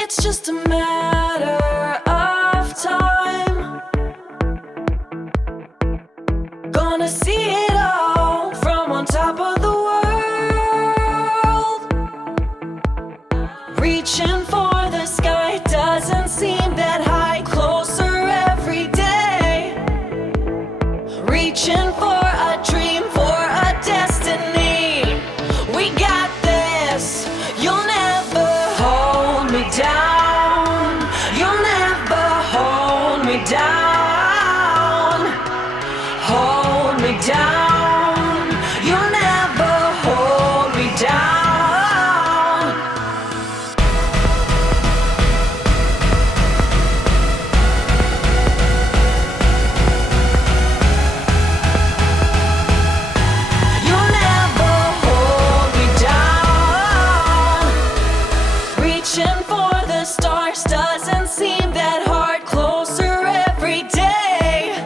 It's just a matter of time. Gonna see it all from on top of the world. Reaching for the sky doesn't seem that high. Closer every day. Reaching for a dream, for a destiny. We got this. You'll never hold me down. You'll never hold me down. Hold me down. You'll never hold me down. You'll never hold me down. Reaching for the stars doesn't seem that hard. Closer every day.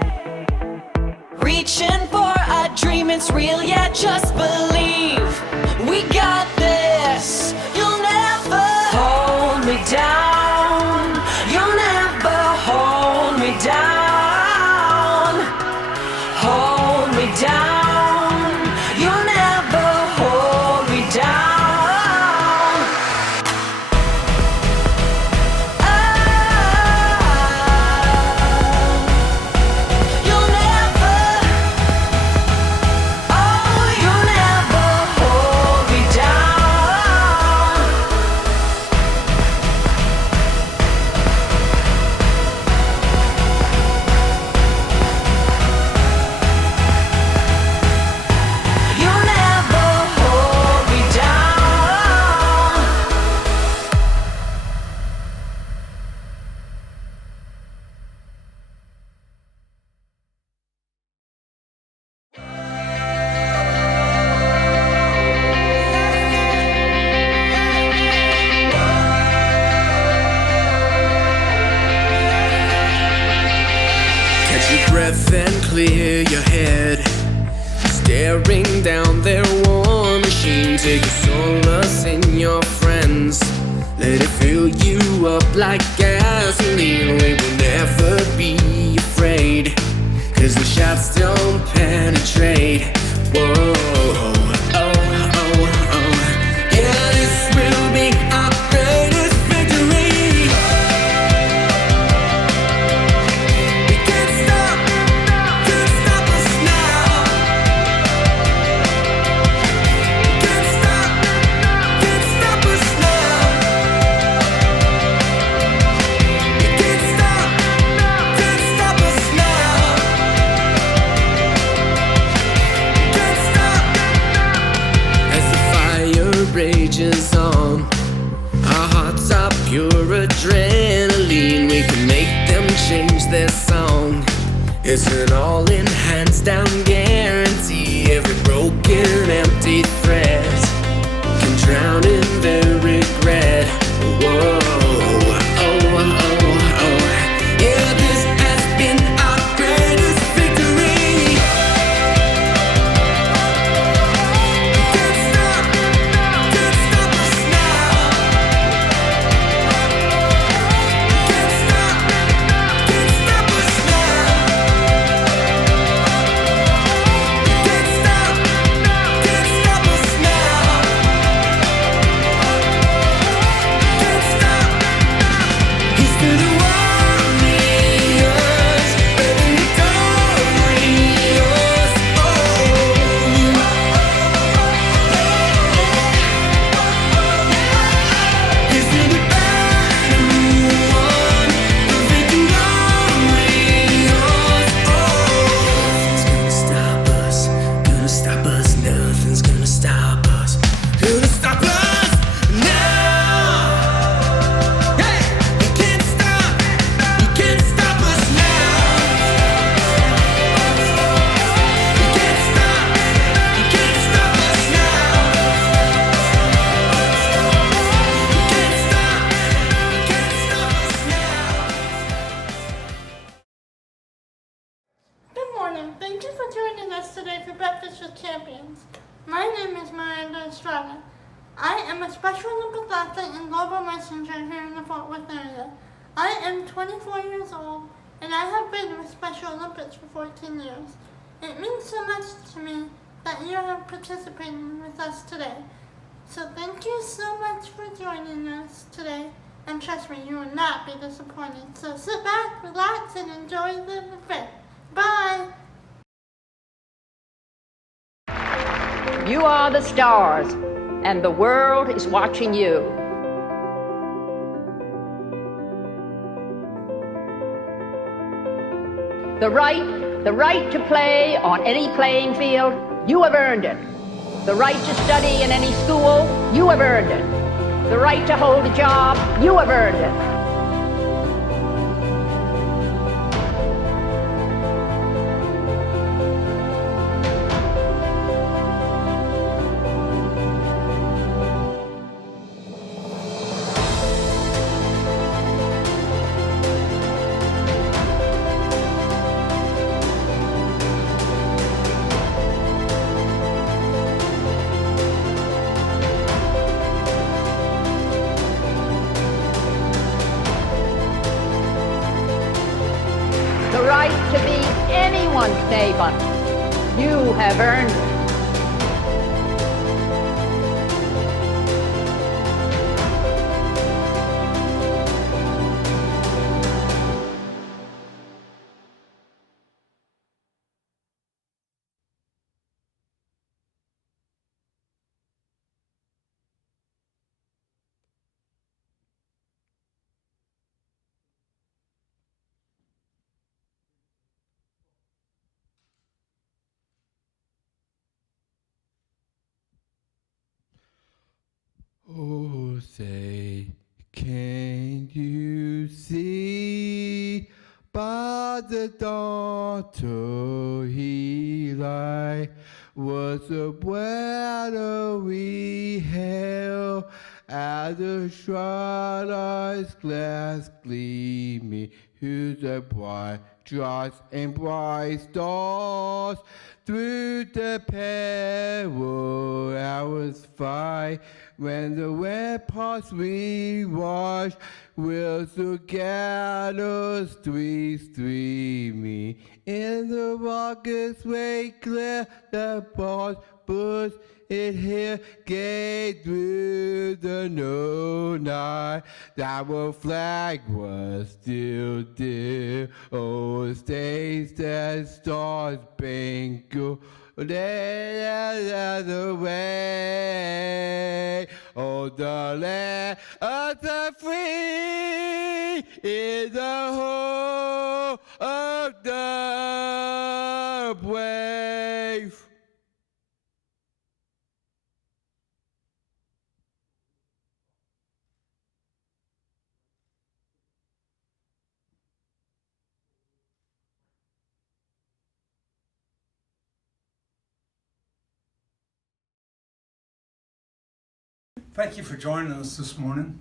Reaching for a dream, it's real, yeah, just believe. We got this. You'll never hold me down. You'll never hold me down. Hold me down. You'll never hold me down. You'll never, oh, you'll never hold me down. You'll never hold me down. Catch your breath and clear your head. Staring down their war machine. Take a solace in your friends. Let it fill you up like gasoline. We will never be afraid, 'cause the shots don't penetrate. Whoa, oh, oh, oh. Yeah, this will be our greatest victory. We can't stop us now. Can't stop us now. We can't stop us now. Can't stop. As the fire rages on, our hearts are pure adrenaline. We can make them change their song. It's an all-in, hands-down guarantee. Every broken, empty thread can drown in their regret. Whoa, oh, oh, oh. Yeah, this has been our greatest victory. Can't stop us now. Can't stop us now. Can't stop Special Olympics athlete and global messenger here in the Fort Worth area. I am 24 years old, and I have been with Special Olympics for 14 years. It means so much to me that you are participating with us today. So thank you so much for joining us today, and trust me, you will not be disappointed. So sit back, relax, and enjoy the event. Bye! You are the stars, and the world is watching you. The right to play on any playing field, you have earned it. The right to study in any school, you have earned it. The right to hold a job, you have earned it. The right to be anyone's neighbor, you have earned it. Oh, say, can you see by the daughter he lie was a weather we held as the shroud eyes glass gleaming through the bright drops and bright stars. Through the peril hours fight, when the ramparts we watch will together streets streaming. In the rockets way clear the bars bush it here gate through the no night. Our flag was still there. Oh, stays that stars spangled the way. Oh, the land of the free is the whole of the brave. Thank you for joining us this morning.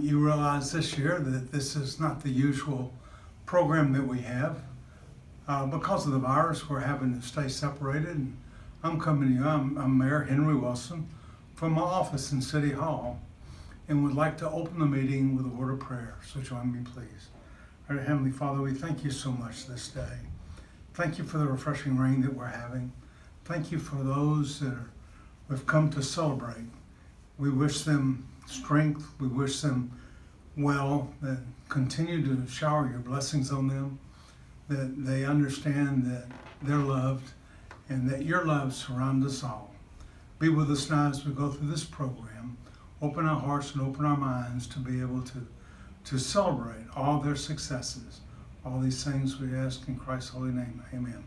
You realize this year that this is not the usual program that we have. Because of the virus, we're having to stay separated. And I'm coming to you, I'm Mayor Henry Wilson from my office in City Hall, and would like to open the meeting with a word of prayer. So join me, please. Our Heavenly Father, we thank you so much this day. Thank you for the refreshing rain that we're having. Thank you for those that we've come to celebrate. We wish them strength. We wish them well, that continue to shower your blessings on them, that they understand that they're loved and that your love surrounds us all. Be with us now as we go through this program. Open our hearts and open our minds to be able to celebrate all their successes. All these things we ask in Christ's holy name. Amen.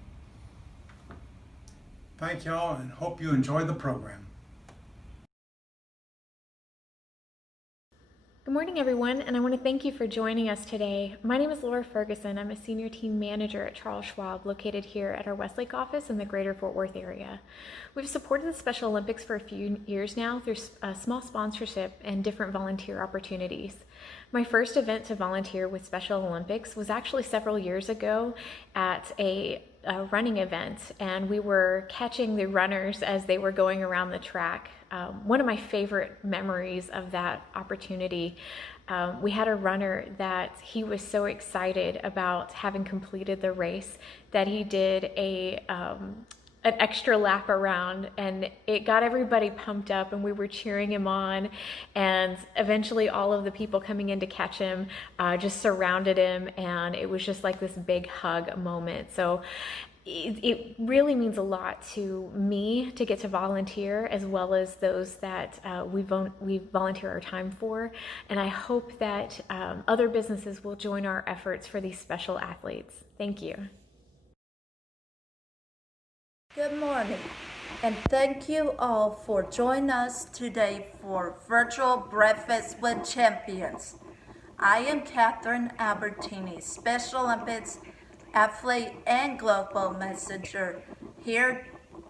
Thank y'all and hope you enjoy the program. Good morning, everyone, and I want to thank you for joining us today. My name is Laura Ferguson. I'm a senior team manager at Charles Schwab, located here at our Westlake office in the greater Fort Worth area. We've supported the Special Olympics for a few years now through small sponsorship and different volunteer opportunities. My first event to volunteer with Special Olympics was actually several years ago at a running event, and we were catching the runners as they were going around the track. one of my favorite memories of that opportunity, we had a runner that he was so excited about having completed the race that he did an extra lap around, and it got everybody pumped up, and we were cheering him on, and eventually all of the people coming in to catch him just surrounded him, and it was just like this big hug moment. So it really means a lot to me to get to volunteer, as well as those that we volunteer our time for, and I hope that other businesses will join our efforts for these special athletes. Thank you. Good morning, and thank you all for joining us today for Virtual Breakfast with Champions. I am Catherine Albertini, Special Olympics athlete and global messenger here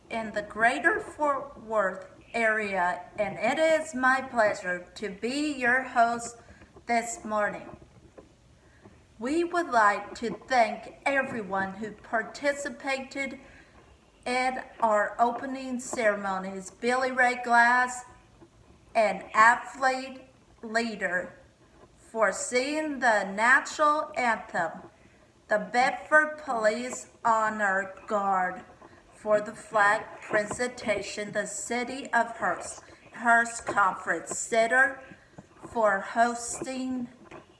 in the greater Fort Worth area, and it is my pleasure to be your host this morning. We would like to thank everyone who participated in our opening ceremonies, Billy Ray Glass, an athlete leader, for singing the national anthem, the Bedford Police Honor Guard for the flag presentation, the City of Hearst Conference Center for hosting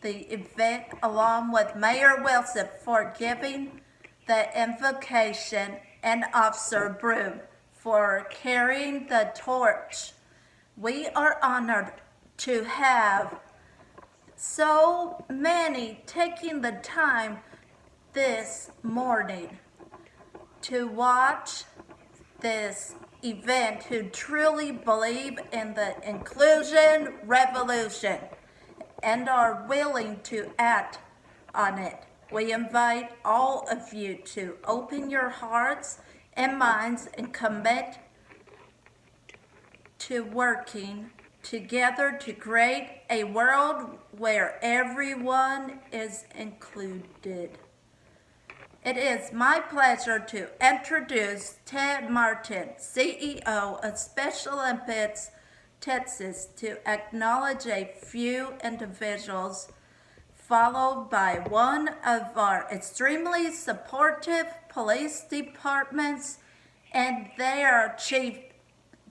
the event, along with Mayor Wilson for giving the invocation, and Officer Broom for carrying the torch. We are honored to have so many taking the time this morning to watch this event, who truly believe in the inclusion revolution and are willing to act on it. We invite all of you to open your hearts and minds and commit to working together to create a world where everyone is included. It is my pleasure to introduce Ted Martin, CEO of Special Olympics Texas, to acknowledge a few individuals, followed by one of our extremely supportive police departments and their chief,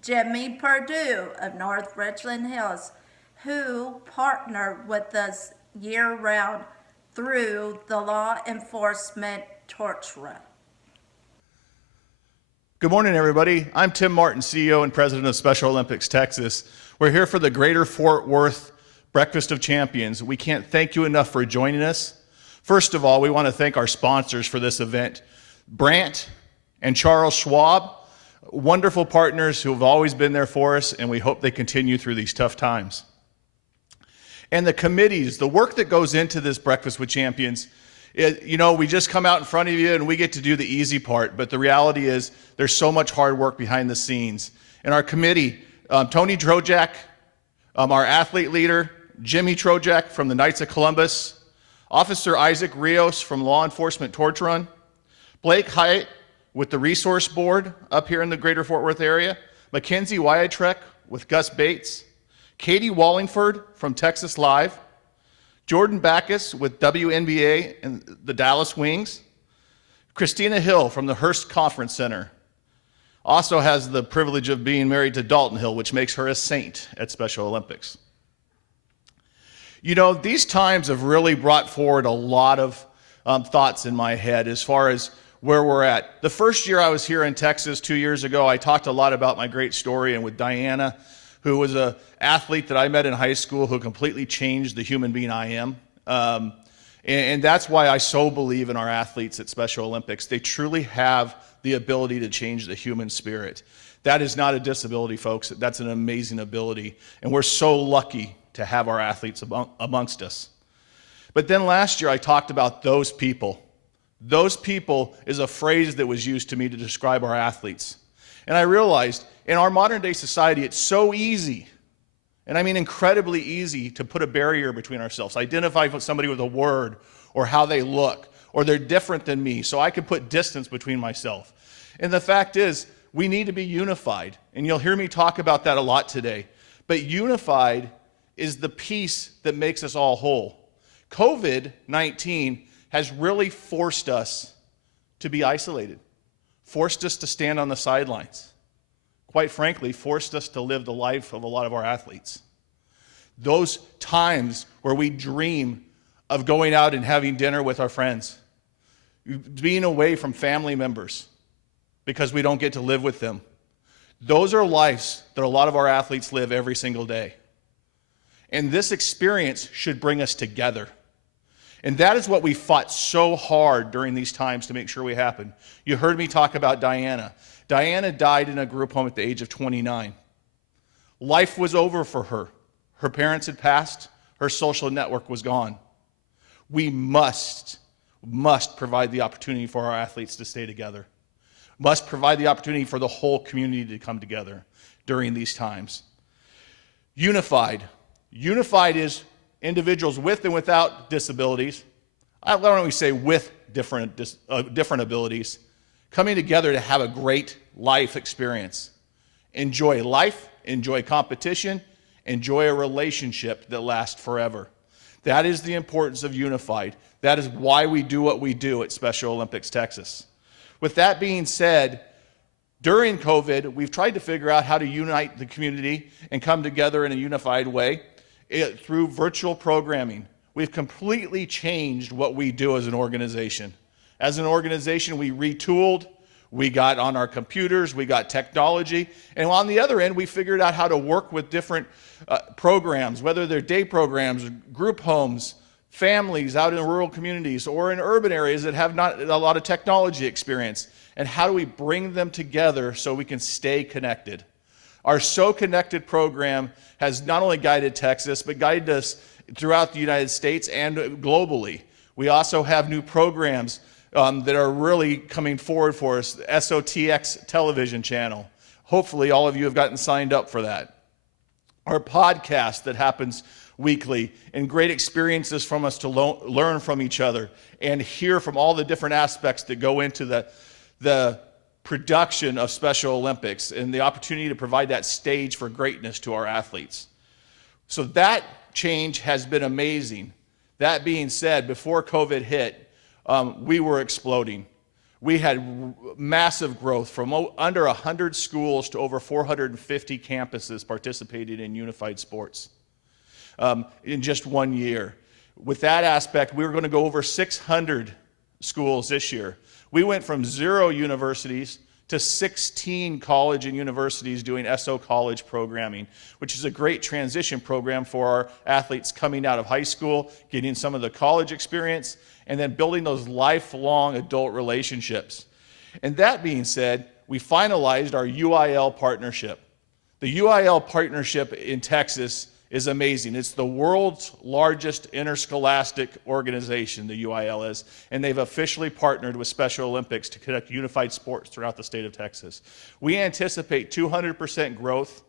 Jimmy Perdue of North Richland Hills, who partner with us year-round through the law enforcement torch run. Good morning, everybody. I'm Tim Martin, CEO and President of Special Olympics Texas. We're here for the Greater Fort Worth Breakfast of Champions. We can't thank you enough for joining us. First of all, we want to thank our sponsors for this event, Brandt and Charles Schwab, wonderful partners who have always been there for us, and we hope they continue through these tough times. And the committees, the work that goes into this Breakfast with Champions, we just come out in front of you and we get to do the easy part, but the reality is there's so much hard work behind the scenes. And our committee, Tony Trojak, our athlete leader, Jimmy Trojak from the Knights of Columbus, Officer Isaac Rios from Law Enforcement Torch Run, Blake Hyatt with the Resource Board up here in the greater Fort Worth area, Mackenzie Wyatrek with Gus Bates, Katie Wallingford from Texas Live, Jordan Backus with WNBA and the Dallas Wings, Christina Hill from the Hearst Conference Center, also has the privilege of being married to Dalton Hill, which makes her a saint at Special Olympics. These times have really brought forward a lot of thoughts in my head as far as where we're at. The first year I was here in Texas 2 years ago, I talked a lot about my great story, and with Diana, who was an athlete that I met in high school who completely changed the human being I am. And that's why I so believe in our athletes at Special Olympics. They truly have the ability to change the human spirit. That is not a disability, folks. That's an amazing ability. And we're so lucky to have our athletes amongst us. But then last year I talked about those people. Those people is a phrase that was used to me to describe our athletes. And I realized in our modern day society, it's so easy, and I mean incredibly easy, to put a barrier between ourselves, identify with somebody with a word or how they look, or they're different than me, so I can put distance between myself. And the fact is, we need to be unified. And you'll hear me talk about that a lot today. But unified is the piece that makes us all whole. COVID-19 has really forced us to be isolated, forced us to stand on the sidelines, quite frankly, forced us to live the life of a lot of our athletes. Those times where we dream of going out and having dinner with our friends, being away from family members because we don't get to live with them. Those are lives that a lot of our athletes live every single day. And this experience should bring us together. And that is what we fought so hard during these times to make sure we happen. You heard me talk about Diana. Diana died in a group home at the age of 29. Life was over for her. Her parents had passed. Her social network was gone. We must provide the opportunity for our athletes to stay together. Must provide the opportunity for the whole community to come together during these times. Unified. Unified is individuals with and without disabilities. Why don't we say with different abilities, coming together to have a great life experience. Enjoy life, enjoy competition, enjoy a relationship that lasts forever. That is the importance of unified. That is why we do what we do at Special Olympics Texas. With that being said, during COVID, we've tried to figure out how to unite the community and come together in a unified way through virtual programming. We've completely changed what we do as an organization. As an organization, we retooled, we got on our computers, we got technology, and on the other end, we figured out how to work with different programs, whether they're day programs, group homes, families out in rural communities, or in urban areas that have not a lot of technology experience. And how do we bring them together so we can stay connected? Our So Connected program has not only guided Texas, but guided us throughout the United States and globally. We also have new programs that are really coming forward for us, the SOTX television channel. Hopefully all of you have gotten signed up for that. Our podcast that happens weekly, and great experiences from us to learn from each other and hear from all the different aspects that go into the production of Special Olympics and the opportunity to provide that stage for greatness to our athletes. So that change has been amazing. That being said, before COVID hit, we were exploding. We had massive growth from under 100 schools to over 450 campuses participating in unified sports in just 1 year. With that aspect, we were going to go over 600 schools this year. We went from 0 universities to 16 college and universities doing SO college programming, which is a great transition program for our athletes coming out of high school, getting some of the college experience, and then building those lifelong adult relationships. And that being said, we finalized our UIL partnership. The UIL partnership in Texas is amazing. It's the world's largest interscholastic organization, the UIL is, and they've officially partnered with Special Olympics to conduct unified sports throughout the state of Texas. We anticipate 200% growth,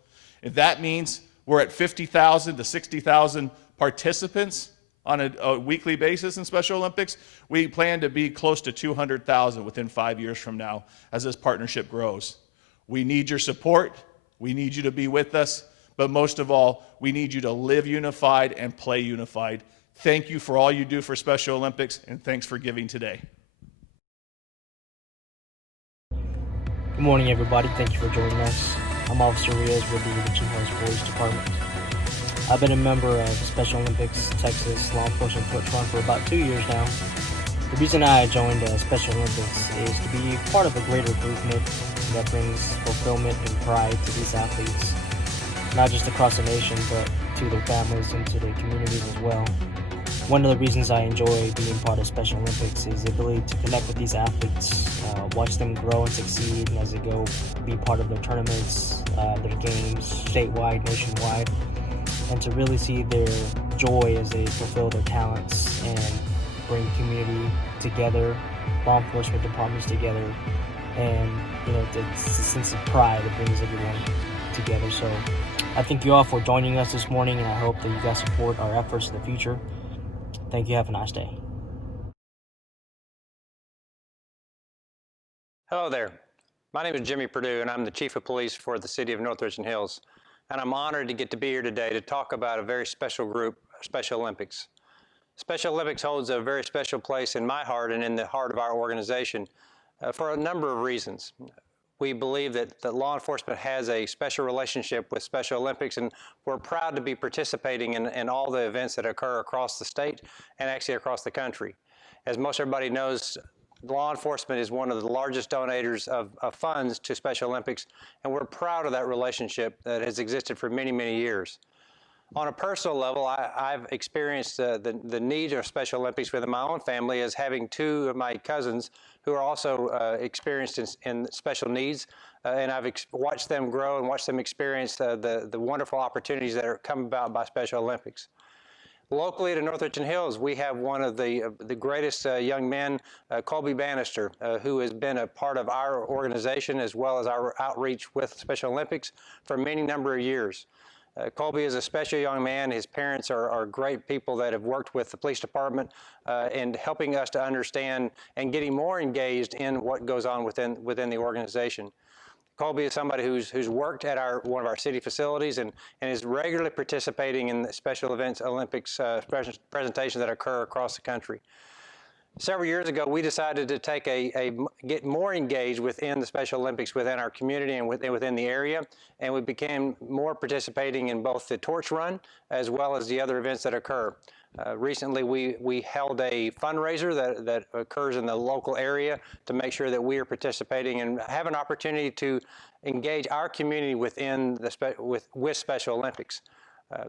and that means we're at 50,000 to 60,000 participants on a weekly basis in Special Olympics. We plan to be close to 200,000 within 5 years from now as this partnership grows. We need your support. We need you to be with us. But most of all, we need you to live unified and play unified. Thank you for all you do for Special Olympics, and thanks for giving today. Good morning, everybody. Thank you for joining us. I'm Officer Rios with the Richland Hills Police Department. I've been a member of Special Olympics Texas Law Enforcement Patrol for about 2 years now. The reason I joined Special Olympics is to be part of a greater movement that brings fulfillment and pride to these athletes, not just across the nation, but to their families and to their communities as well. One of the reasons I enjoy being part of Special Olympics is the ability to connect with these athletes, watch them grow and succeed as they go be part of their tournaments, their games, statewide, nationwide, and to really see their joy as they fulfill their talents and bring community together, law enforcement departments together, and it's a sense of pride that brings everyone together. So I thank you all for joining us this morning, and I hope that you guys support our efforts in the future. Thank you. Have a nice day. Hello there. My name is Jimmy Perdue, and I'm the Chief of Police for the City of North Richland Hills. And I'm honored to get to be here today to talk about a very special group, Special Olympics. Special Olympics holds a very special place in my heart and in the heart of our organization for a number of reasons. We believe that law enforcement has a special relationship with Special Olympics, and we're proud to be participating in all the events that occur across the state and actually across the country. As most everybody knows, law enforcement is one of the largest donators of funds to Special Olympics, and we're proud of that relationship that has existed for many, many years. On a personal level, I've experienced the need of Special Olympics within my own family as having two of my cousins who are also experienced in special needs, and I've watched them grow and watched them experience the wonderful opportunities that are come about by Special Olympics. Locally at North Richland Hills, we have one of the greatest young men, Colby Bannister, who has been a part of our organization as well as our outreach with Special Olympics for many number of years. Colby is a special young man. His parents are great people that have worked with the police department and helping us to understand and getting more engaged in what goes on within the organization. Colby is somebody who's worked at one of our city facilities and is regularly participating in the special events Olympics presentations that occur across the country. Several years ago, we decided to get more engaged within the Special Olympics within our community and within the area, and we became more participating in both the torch run as well as the other events that occur. Recently, we held a fundraiser that occurs in the local area to make sure that we are participating and have an opportunity to engage our community within with Special Olympics.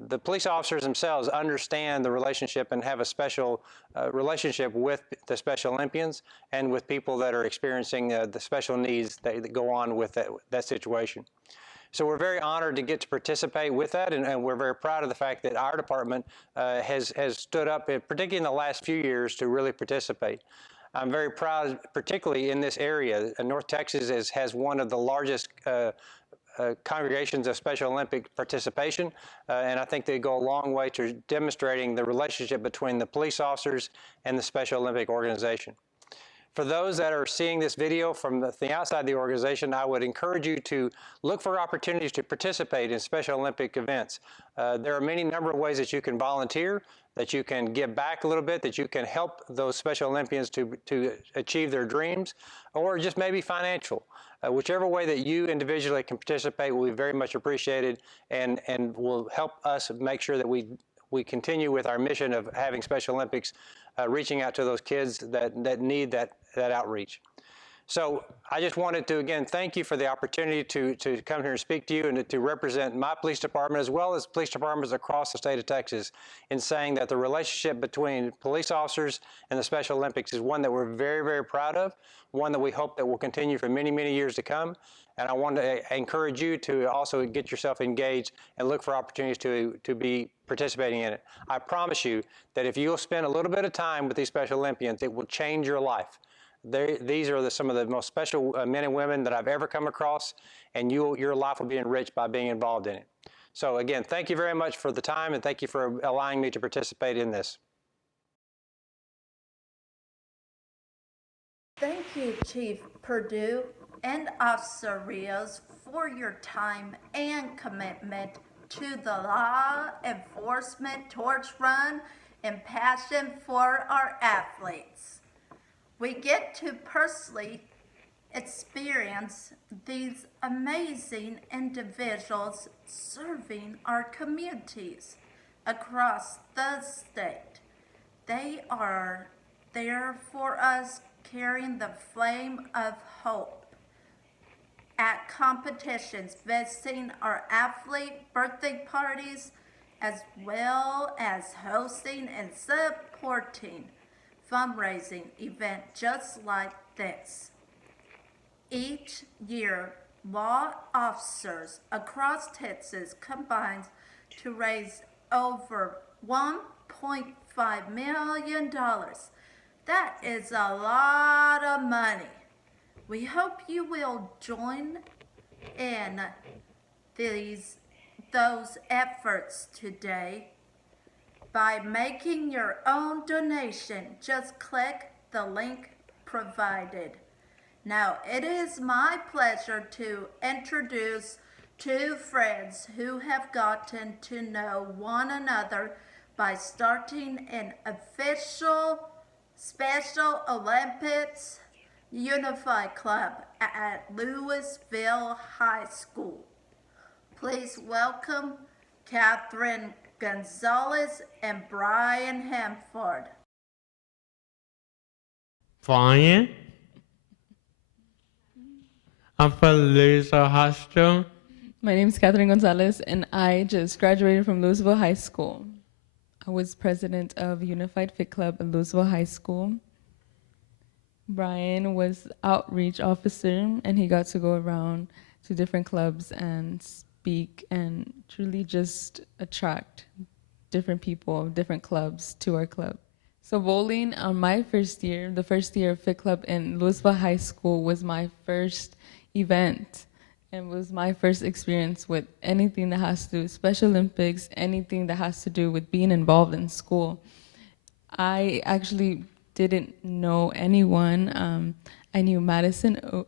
The police officers themselves understand the relationship and have a special relationship with the Special Olympians and with people that are experiencing the special needs that go on with that situation. So we're very honored to get to participate with that, and we're very proud of the fact that our department has stood up, particularly in the last few years, to really participate. I'm very proud, particularly in this area. North Texas has one of the largest congregations of Special Olympic participation, and I think they go a long way to demonstrating the relationship between the police officers and the Special Olympic organization. For those that are seeing this video from the outside the organization, I would encourage you to look for opportunities to participate in Special Olympic events. There are many number of ways that you can volunteer, that you can give back a little bit, that you can help those Special Olympians to achieve their dreams, or just maybe financial. Whichever way that you individually can participate will be very much appreciated and will help us make sure that we continue with our mission of having Special Olympics reaching out to those kids that need that outreach. So I just wanted to, again, thank you for the opportunity to come here and speak to you and to represent my police department as well as police departments across the state of Texas in saying that the relationship between police officers and the Special Olympics is one that we're very, very proud of, one that we hope that will continue for many, many years to come. And I want to encourage you to also get yourself engaged and look for opportunities to be participating in it. I promise you that if you'll spend a little bit of time with these Special Olympians, it will change your life. These are some of the most special men and women that I've ever come across, and your life will be enriched by being involved in it. So again, thank you very much for the time, and thank you for allowing me to participate in this. Thank you, Chief Perdue and Officer Rios, for your time and commitment to the law enforcement torch run and passion for our athletes. We get to personally experience these amazing individuals serving our communities across the state. They are there for us, carrying the flame of hope at competitions, visiting our athlete birthday parties, as well as hosting and supporting fundraising event just like this. Each year, law officers across Texas combine to raise over $1.5 million. That is a lot of money. We hope you will join in those efforts today. By making your own donation, just click the link provided. Now, it is my pleasure to introduce two friends who have gotten to know one another by starting an official Special Olympics Unified Club at Louisville High School. Please welcome Catherine Gonzalez and Brian Hamford. Brian, I'm from Louisville High School. My name is Catherine Gonzalez, and I just graduated from Louisville High School. I was president of Unified Fit Club at Louisville High School. Brian was outreach officer, and he got to go around to different clubs and speak and truly just attract different people, different clubs to our club. So bowling on my first year, the first year of Fit Club in Louisville High School, was my first event and was my first experience with anything that has to do with Special Olympics, anything that has to do with being involved in school. I actually didn't know anyone. I knew Madison O.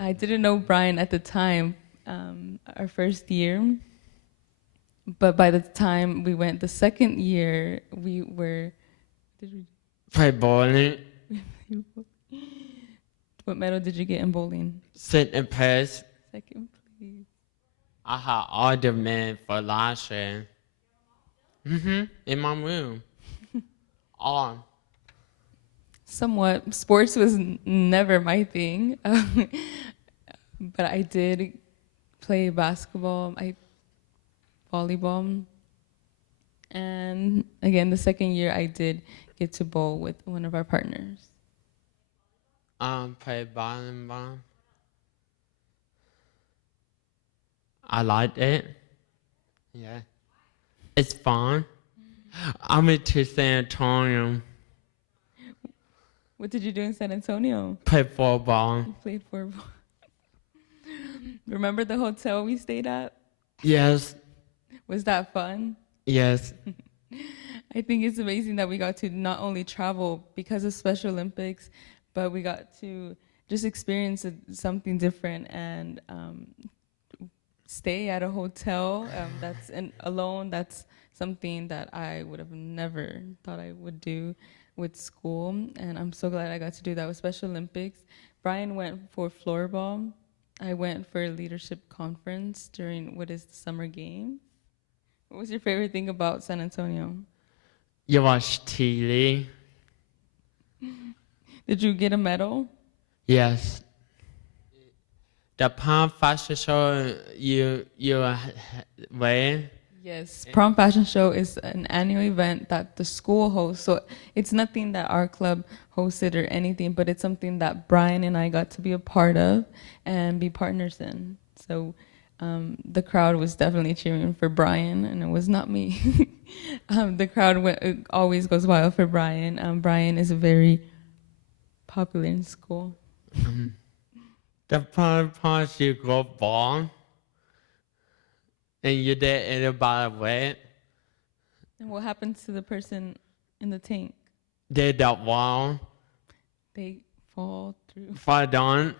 I didn't know Brian at the time, our first year. But by the time we went the second year, we were... Play bowling. What medal did you get in bowling? Second place. Second place. I had all the men for last year. In my room. All. Somewhat. Sports was never my thing. But I did play basketball, volleyball. And again, the second year I did get to bowl with one of our partners. Play volleyball. I liked it. Yeah. It's fun. I went to San Antonio. What did you do in San Antonio? Play football. You played football. Remember the hotel we stayed at? Yes. Was that fun? Yes. I think it's amazing that we got to not only travel because of Special Olympics, but we got to just experience something different and stay at a hotel that's alone. That's something that I would have never thought I would do with school, and I'm so glad I got to do that with Special Olympics. Brian went for floorball. I went for a leadership conference during the summer game. What was your favorite thing about San Antonio? You watch TV. Did you get a medal? Yes. The prom fashion show you wear. Yes, prom fashion show is an annual event that the school hosts. So it's nothing that our club hosted or anything, but it's something that Brian and I got to be a part of and be partners in. So the crowd was definitely cheering for Brian, and it was not me. The crowd always goes wild for Brian. Brian is very popular in school. The part you go ball. And you did anybody wet. And what happens to the person in the tank? They don't wall. They fall through. Fall down.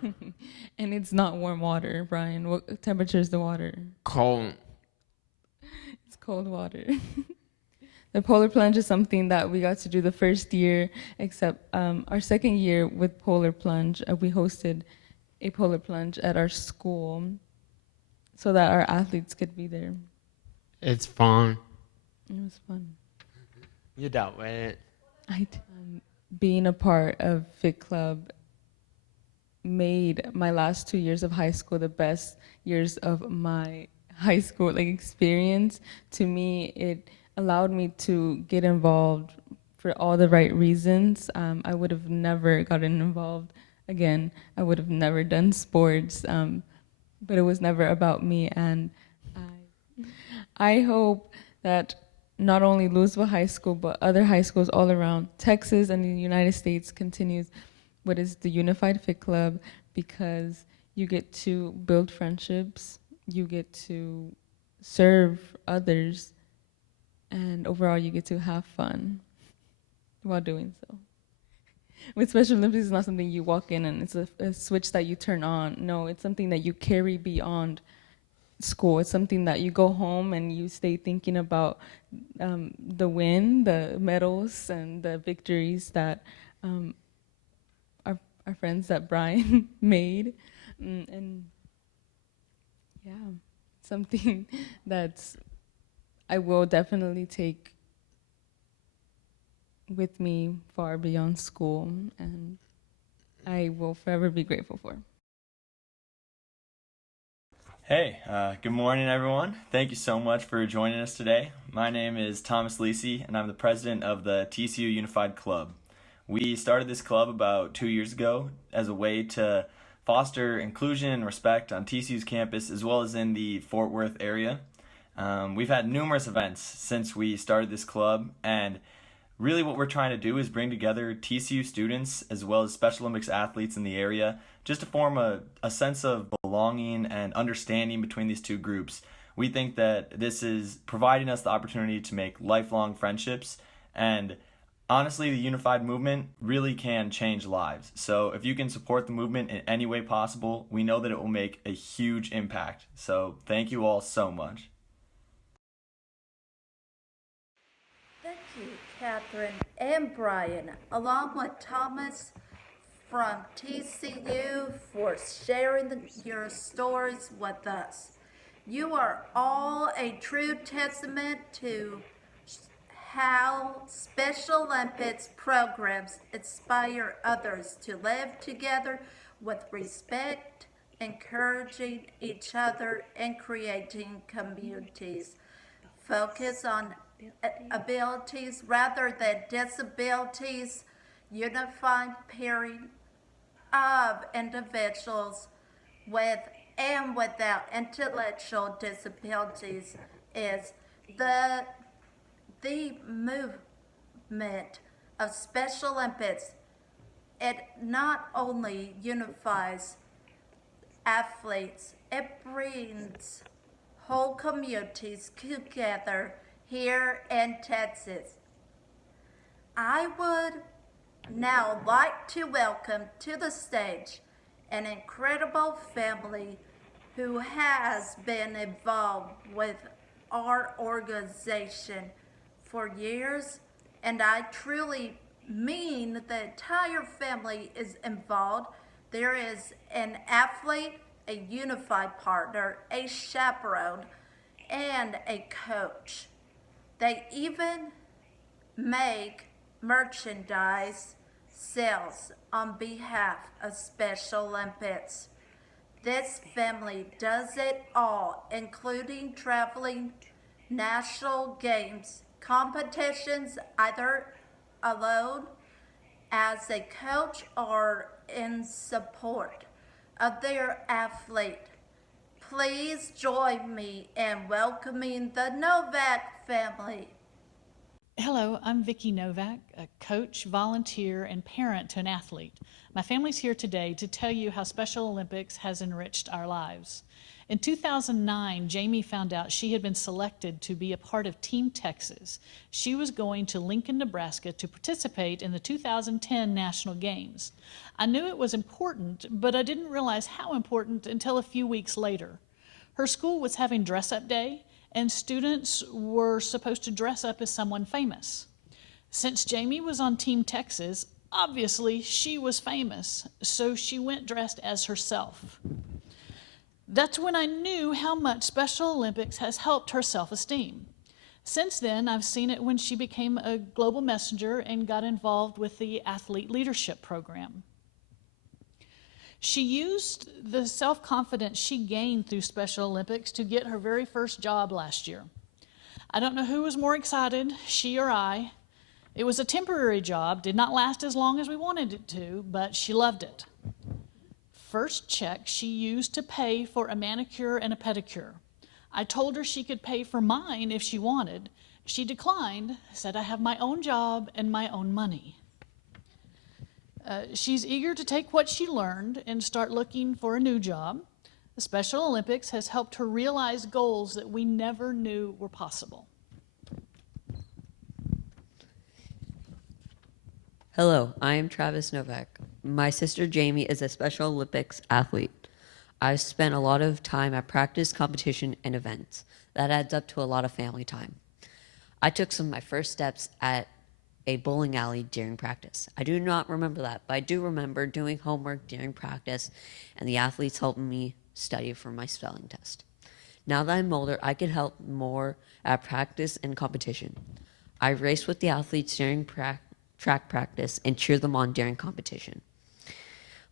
And it's not warm water, Brian. What temperature is the water? Cold. It's cold water. The polar plunge is something that we got to do the first year, except our second year with polar plunge, we hosted a polar plunge at our school so that our athletes could be there. It's fun. It was fun. You don't wet. Being a part of Fit Club made my last 2 years of high school the best years of my high school experience. To me, it allowed me to get involved for all the right reasons. I would have never gotten involved again. I would have never done sports, but it was never about me. And I hope that not only Louisville High School, but other high schools all around Texas and the United States continues what is the Unified Fit Club, because you get to build friendships, you get to serve others, and overall you get to have fun while doing so. with Special Olympics, it's not something you walk in and it's a switch that you turn on. No, it's something that you carry beyond school. It's something that you go home and you stay thinking about the win, the medals, and the victories that our friends that Brian made. And yeah, something that's I will definitely take with me far beyond school, and I will forever be grateful for. Hey, good morning, everyone. Thank you so much for joining us today. My name is Thomas Lisi, and I'm the president of the TCU Unified Club. We started this club about 2 years ago as a way to foster inclusion and respect on TCU's campus as well as in the Fort Worth area. We've had numerous events since we started this club, and really what we're trying to do is bring together TCU students as well as Special Olympics athletes in the area just to form a sense of belonging and understanding between these two groups. We think that this is providing us the opportunity to make lifelong friendships, and honestly, the unified movement really can change lives. So if you can support the movement in any way possible, we know that it will make a huge impact. So thank you all so much. Thank you, Catherine and Brian, along with Thomas from TCU, for sharing your stories with us. You are all a true testament to how Special Olympics programs inspire others to live together with respect, encouraging each other, and creating communities. Focus on abilities rather than disabilities, unifying pairing of individuals with and without intellectual disabilities is the movement of Special Olympics. It not only unifies athletes, it brings whole communities together here in Texas. I would now like to welcome to the stage an incredible family who has been involved with our organization for years, and I truly mean the entire family is involved. There is an athlete, a unified partner, a chaperone, and a coach. They even make merchandise sales on behalf of Special Olympics. This family does it all, including traveling national games, competitions, either alone, as a coach, or in support of their athlete. Please join me in welcoming the Novak family. Hello, I'm Vicki Novak, a coach, volunteer, and parent to an athlete. My family's here today to tell you how Special Olympics has enriched our lives. In 2009, Jamie found out she had been selected to be a part of Team Texas. She was going to Lincoln, Nebraska to participate in the 2010 National Games. I knew it was important, but I didn't realize how important until a few weeks later. Her school was having dress-up day, and students were supposed to dress up as someone famous. Since Jamie was on Team Texas, obviously she was famous, so she went dressed as herself. That's when I knew how much Special Olympics has helped her self-esteem. Since then, I've seen it when she became a global messenger and got involved with the Athlete Leadership Program. She used the self-confidence she gained through Special Olympics to get her very first job last year. I don't know who was more excited, she or I. It was a temporary job, did not last as long as we wanted it to, but she loved it. First check she used to pay for a manicure and a pedicure. I told her she could pay for mine if she wanted. She declined, said I have my own job and my own money. She's eager to take what she learned and start looking for a new job. The Special Olympics has helped her realize goals that we never knew were possible. Hello, I am Travis Novak. My sister Jamie is a Special Olympics athlete. I've spent a lot of time at practice, competition, and events. That adds up to a lot of family time. I took some of my first steps at a bowling alley during practice. I do not remember that, but I do remember doing homework during practice and the athletes helping me study for my spelling test. Now that I'm older, I can help more at practice and competition. I race with the athletes during track practice and cheer them on during competition.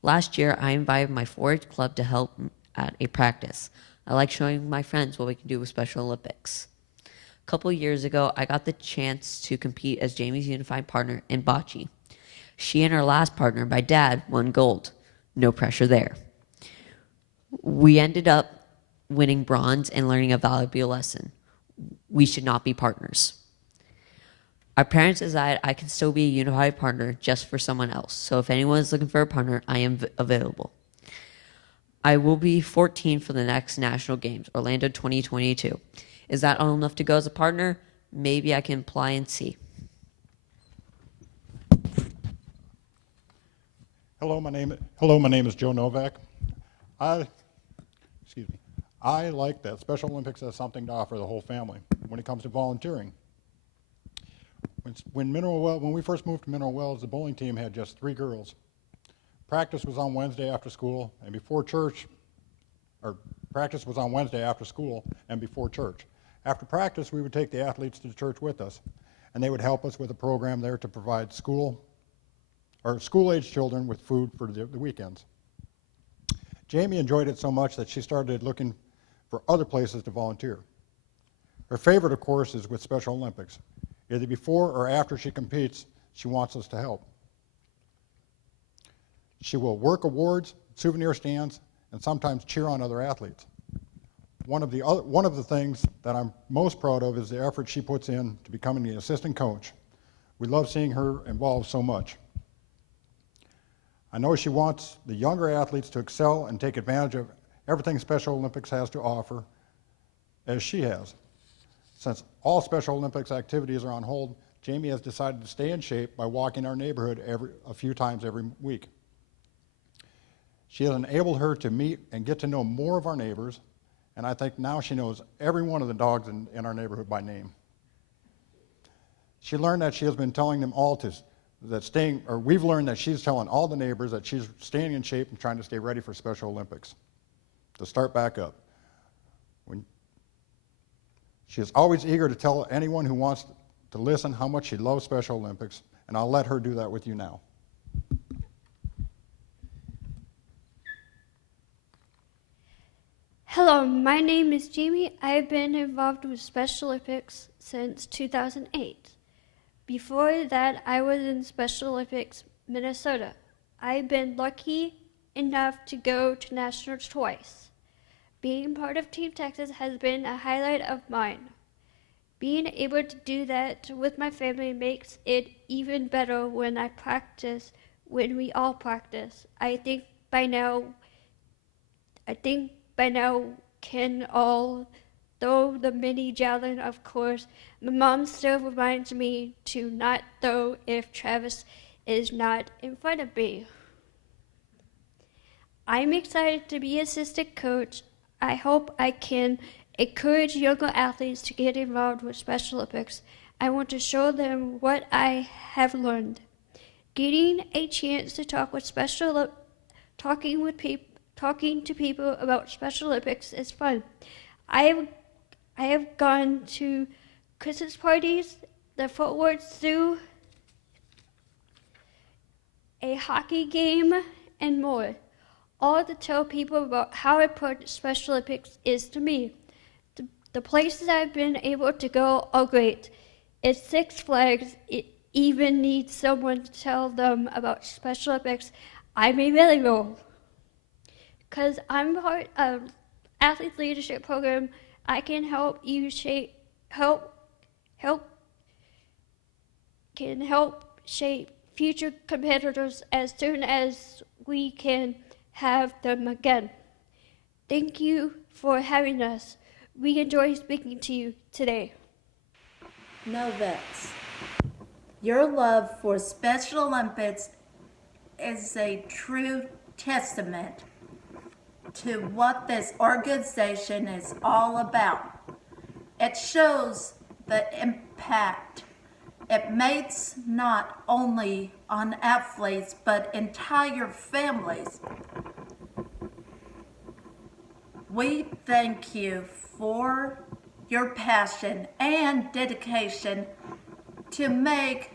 Last year, I invited my 4-H club to help at a practice. I like showing my friends what we can do with Special Olympics. A couple years ago, I got the chance to compete as Jamie's unified partner in bocce. She and her last partner, my dad, won gold. No pressure there. We ended up winning bronze and learning a valuable lesson. We should not be partners. Our parents decided I can still be a unified partner just for someone else. So if anyone is looking for a partner, I am available. I will be 14 for the next National Games, Orlando 2022. Is that old enough to go as a partner? Maybe I can apply and see. Hello, my name is Joe Novak. I like that Special Olympics has something to offer the whole family when it comes to volunteering. When we first moved to Mineral Wells, the bowling team had just 3 girls. Practice was on Wednesday after school and before church. After practice, we would take the athletes to the church with us, and they would help us with a program there to provide school-age children with food for the weekends. Jamie enjoyed it so much that she started looking for other places to volunteer. Her favorite, of course, is with Special Olympics. Either before or after she competes, she wants us to help. She will work awards, souvenir stands, and sometimes cheer on other athletes. One of the things that I'm most proud of is the effort she puts in to becoming the assistant coach. We love seeing her involved so much. I know she wants the younger athletes to excel and take advantage of everything Special Olympics has to offer, as she has. Since all Special Olympics activities are on hold, Jamie has decided to stay in shape by walking our neighborhood a few times every week. She has enabled her to meet and get to know more of our neighbors, and I think now she knows every one of the dogs in our neighborhood by name. She learned that she has been telling them all we've learned that she's telling all the neighbors that she's staying in shape and trying to stay ready for Special Olympics, to start back up. She is always eager to tell anyone who wants to listen how much she loves Special Olympics, and I'll let her do that with you now. Hello, my name is Jamie. I have been involved with Special Olympics since 2008. Before that, I was in Special Olympics, Minnesota. I've been lucky enough to go to Nationals twice. Being part of Team Texas has been a highlight of mine. Being able to do that with my family makes it even better when we all practice. I think by now can all throw the mini javelin, of course. My mom still reminds me to not throw if Travis is not in front of me. I'm excited to be assistant coach. I hope I can encourage younger athletes to get involved with Special Olympics. I want to show them what I have learned. Getting a chance to talking to people about Special Olympics is fun. I have gone to Christmas parties, the Fort Worth Zoo, a hockey game, and more, all to tell people about how important Special Olympics is to me. The places I've been able to go are great. It's Six Flags. It even needs someone to tell them about Special Olympics. I'm available. Because I'm part of Athlete Leadership Program, I can help you shape future competitors as soon as we can have them again. Thank you for having us. We enjoy speaking to you today. Novets. Your love for Special Olympics is a true testament to what this organization is all about. It shows the impact it makes not only on athletes but entire families. We thank you for your passion and dedication to make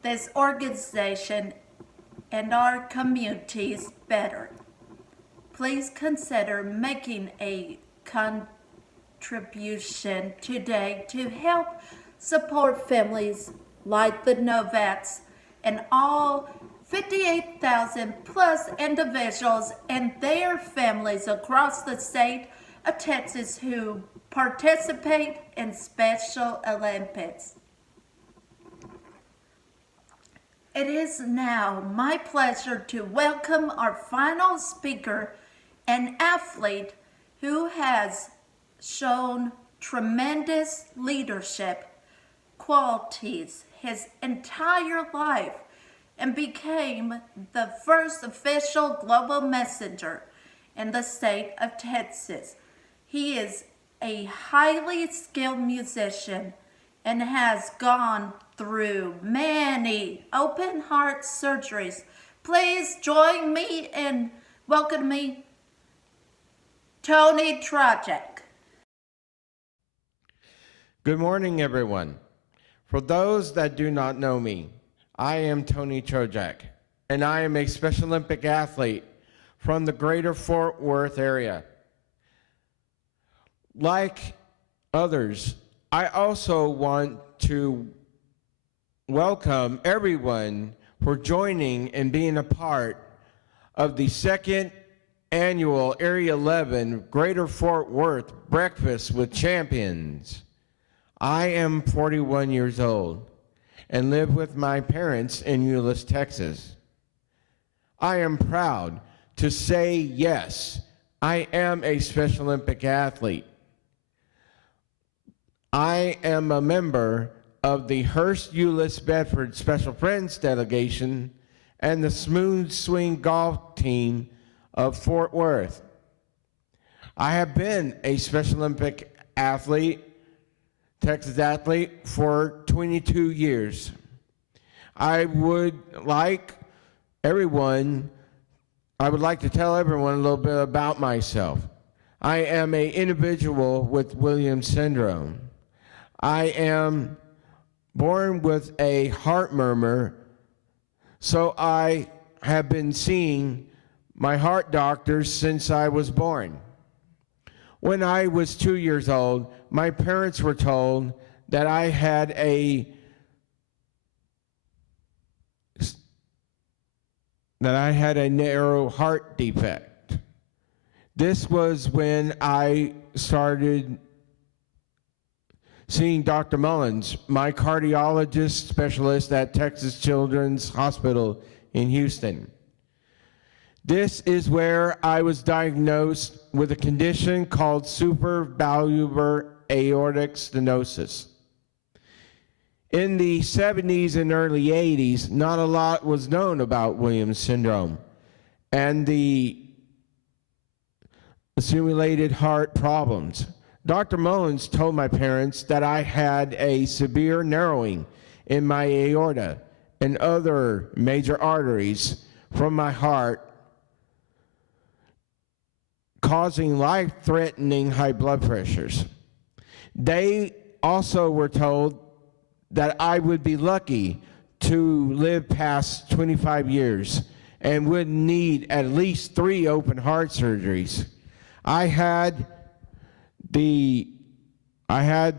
this organization and our communities better. Please consider making a contribution today to help support families like the Novaks and all 58,000 plus individuals and their families across the state of Texas who participate in Special Olympics. It is now my pleasure to welcome our final speaker, an athlete who has shown tremendous leadership qualities his entire life and became the first official global messenger in the state of Texas. He is a highly skilled musician and has gone through many open heart surgeries. Please join me in welcoming Tony Trojak. Good morning, everyone. For those that do not know me, I am Tony Trojak, and I am a Special Olympic athlete from the greater Fort Worth area. Like others, I also want to welcome everyone for joining and being a part of the second annual Area 11 Greater Fort Worth Breakfast with Champions. I am 41 years old and live with my parents in Euless, Texas. I am proud to say yes, I am a Special Olympic athlete. I am a member of the Hearst Euless Bedford Special Friends Delegation and the Smooth Swing Golf Team of Fort Worth. I have been a Special Olympic athlete, Texas athlete, for 22 years. I would like to tell everyone a little bit about myself. I am an individual with Williams syndrome. I am born with a heart murmur, so I have been seeing my heart doctors since I was born. When I was 2 years old, my parents were told that I had a narrow heart defect. This was when I started seeing Dr. Mullins, my cardiologist specialist at Texas Children's Hospital in Houston. This is where I was diagnosed with a condition called supravalvular aortic stenosis. In the 70s and early 80s, not a lot was known about Williams syndrome and the accumulated heart problems. Dr. Mullins told my parents that I had a severe narrowing in my aorta and other major arteries from my heart, causing life-threatening high blood pressures. They also were told that I would be lucky to live past 25 years and would need at least 3 open heart surgeries. I had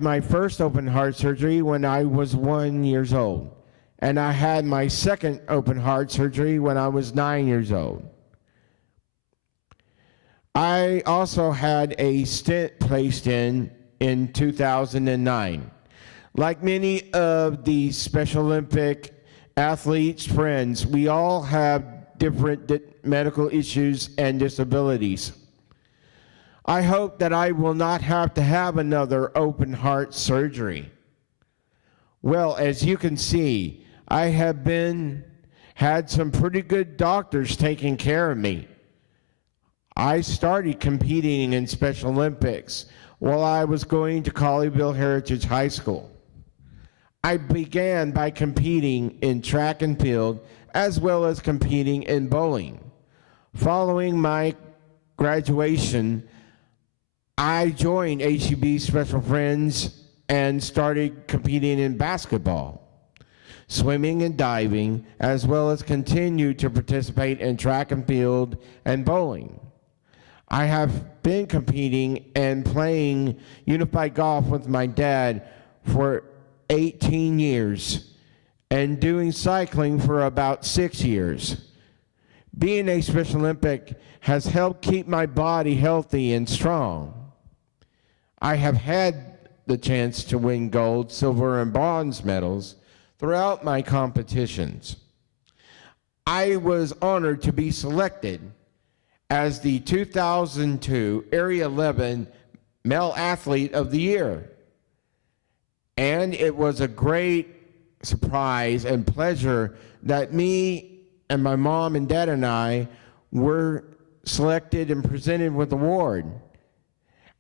my first open heart surgery when I was 1 year old, and I had my second open heart surgery when I was 9 years old. I also had a stent placed in 2009. Like many of the Special Olympic athletes' friends, we all have different medical issues and disabilities. I hope that I will not have to have another open heart surgery. Well, as you can see, I have had some pretty good doctors taking care of me. I started competing in Special Olympics while I was going to Colleyville Heritage High School. I began by competing in track and field as well as competing in bowling. Following my graduation, I joined HEB Special Friends and started competing in basketball, swimming and diving, as well as continued to participate in track and field and bowling. I have been competing and playing unified golf with my dad for 18 years and doing cycling for about 6 years. Being a Special Olympic has helped keep my body healthy and strong. I have had the chance to win gold, silver, and bronze medals throughout my competitions. I was honored to be selected as the 2002 Area 11 Male Athlete of the Year. And it was a great surprise and pleasure that me and my mom and dad and I were selected and presented with an award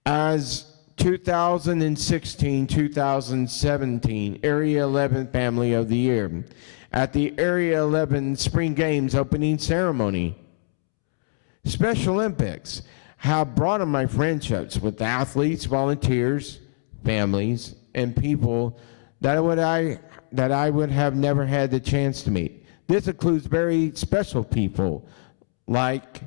as 2016-2017 Area 11 Family of the Year at the Area 11 Spring Games opening ceremony. Special Olympics have broadened my friendships with athletes, volunteers, families, and people that I would have never had the chance to meet. This includes very special people like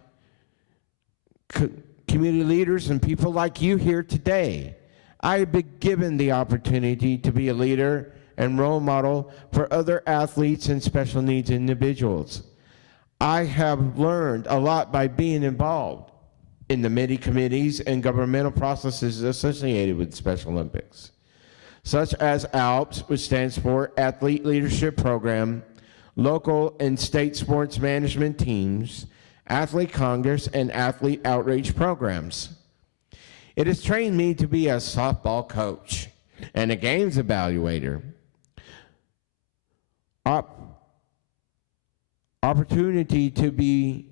community leaders and people like you here today. I have been given the opportunity to be a leader and role model for other athletes and special needs individuals. I have learned a lot by being involved in the many committees and governmental processes associated with Special Olympics, such as ALPS, which stands for Athlete Leadership Program, local and state sports management teams, Athlete Congress, and athlete outreach programs. It has trained me to be a softball coach and a games evaluator. Opportunity to be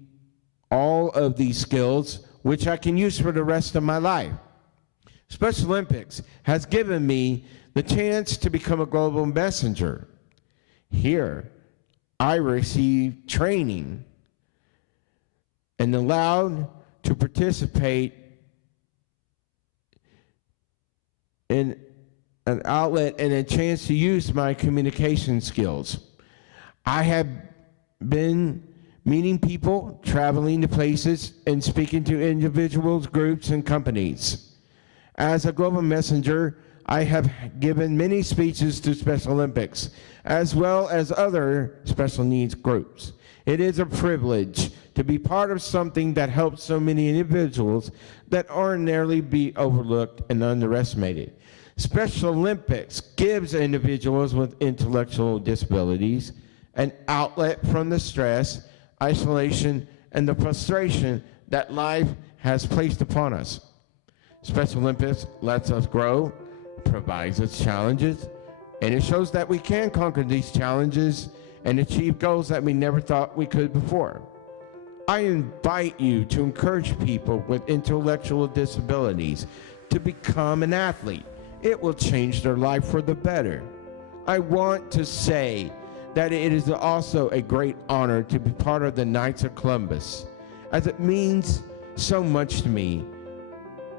all of these skills, which I can use for the rest of my life. Special Olympics has given me the chance to become a global messenger. Here, I received training and allowed to participate in an outlet and a chance to use my communication skills. I have been meeting people, traveling to places, and speaking to individuals, groups, and companies. As a global messenger, I have given many speeches to Special Olympics, as well as other special needs groups. It is a privilege to be part of something that helps so many individuals that ordinarily be overlooked and underestimated. Special Olympics gives individuals with intellectual disabilities an outlet from the stress, isolation, and the frustration that life has placed upon us. Special Olympics lets us grow, provides its challenges, and it shows that we can conquer these challenges and achieve goals that we never thought we could before. I invite you to encourage people with intellectual disabilities to become an athlete. It will change their life for the better. I want to say that it is also a great honor to be part of the Knights of Columbus, as it means so much to me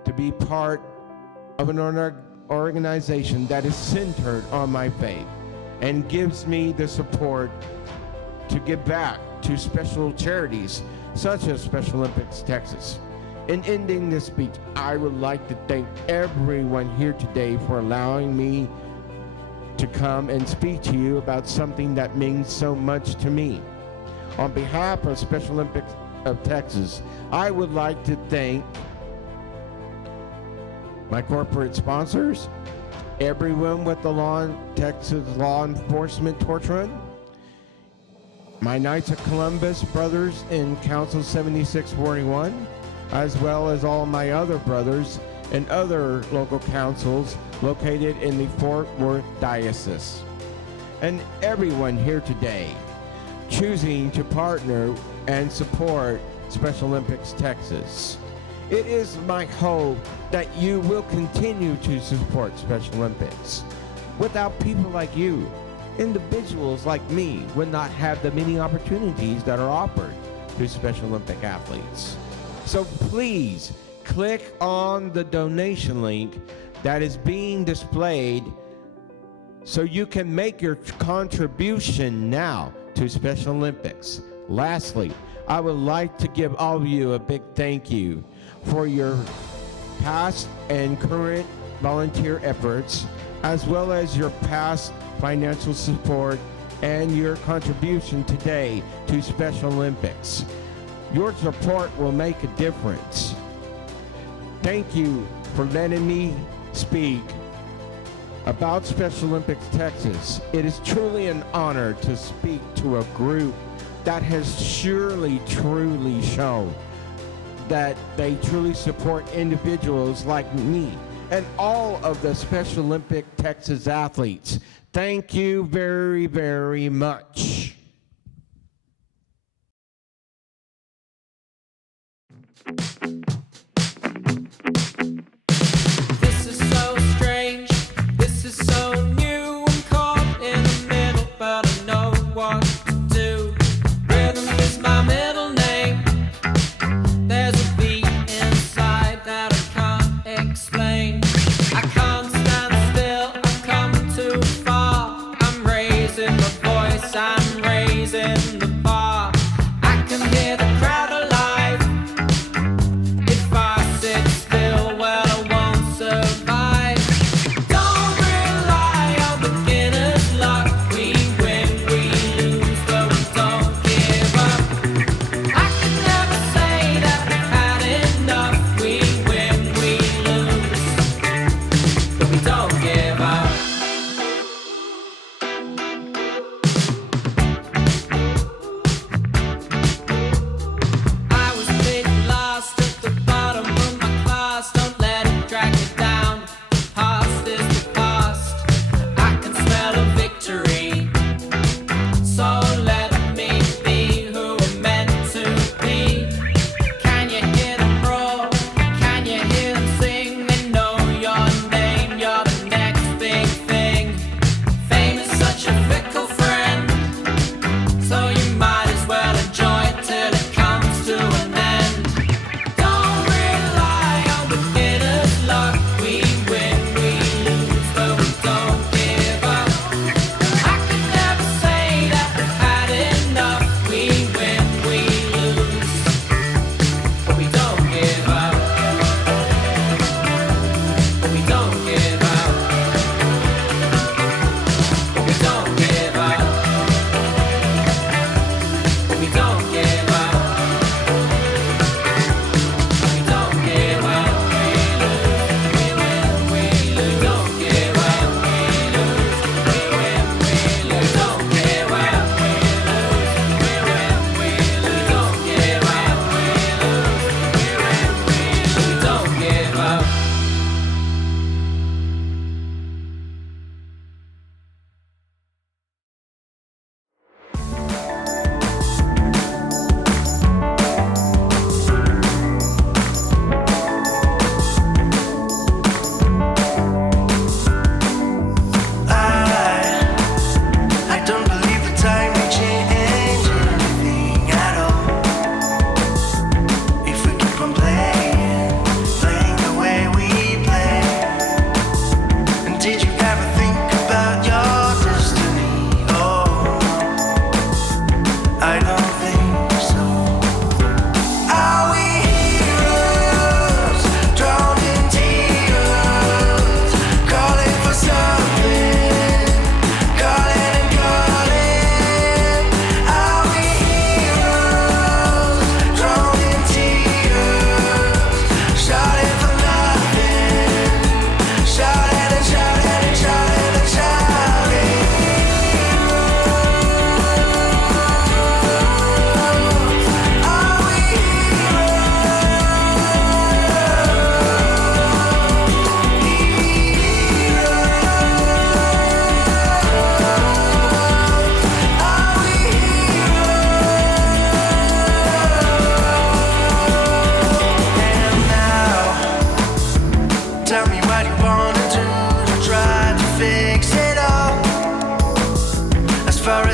to be part of an organization that is centered on my faith and gives me the support to give back to special charities such as Special Olympics Texas. In ending this speech, I would like to thank everyone here today for allowing me to come and speak to you about something that means so much to me. On behalf of Special Olympics of Texas, I would like to thank my corporate sponsors, everyone with the Texas Law Enforcement Torch Run, my Knights of Columbus brothers in Council 7641, as well as all my other brothers and other local councils located in the Fort Worth Diocese. and everyone here today choosing to partner and support Special Olympics Texas. It is my hope that you will continue to support Special Olympics. Without people like you, individuals like me would not have the many opportunities that are offered to Special Olympic athletes. So please click on the donation link that is being displayed so you can make your contribution now to Special Olympics. Lastly, I would like to give all of you a big thank you for your past and current volunteer efforts, as well as your past financial support and your contribution today to Special Olympics. Your support will make a difference. Thank you for letting me speak about Special Olympics Texas. It is truly an honor to speak to a group that has surely, truly shown that they truly support individuals like me and all of the Special Olympic Texas athletes. Thank you very, very much. This is so strange, this is so new. I'm caught in the middle, but I know what to do. Rhythm is my middle name. There's a beat inside that I can't explain. I can't stand still, I've come too far. I'm raising the voice, I'm raising the bar. I can hear the crowd alive.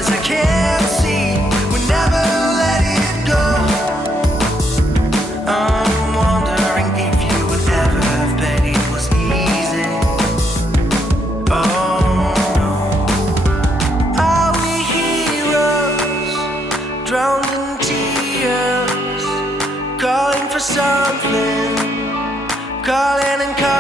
as I can't see. We never let it go. I'm wondering if you would ever have bet it was easy. Oh no. Are we heroes, drowned in tears, calling for something, calling and calling?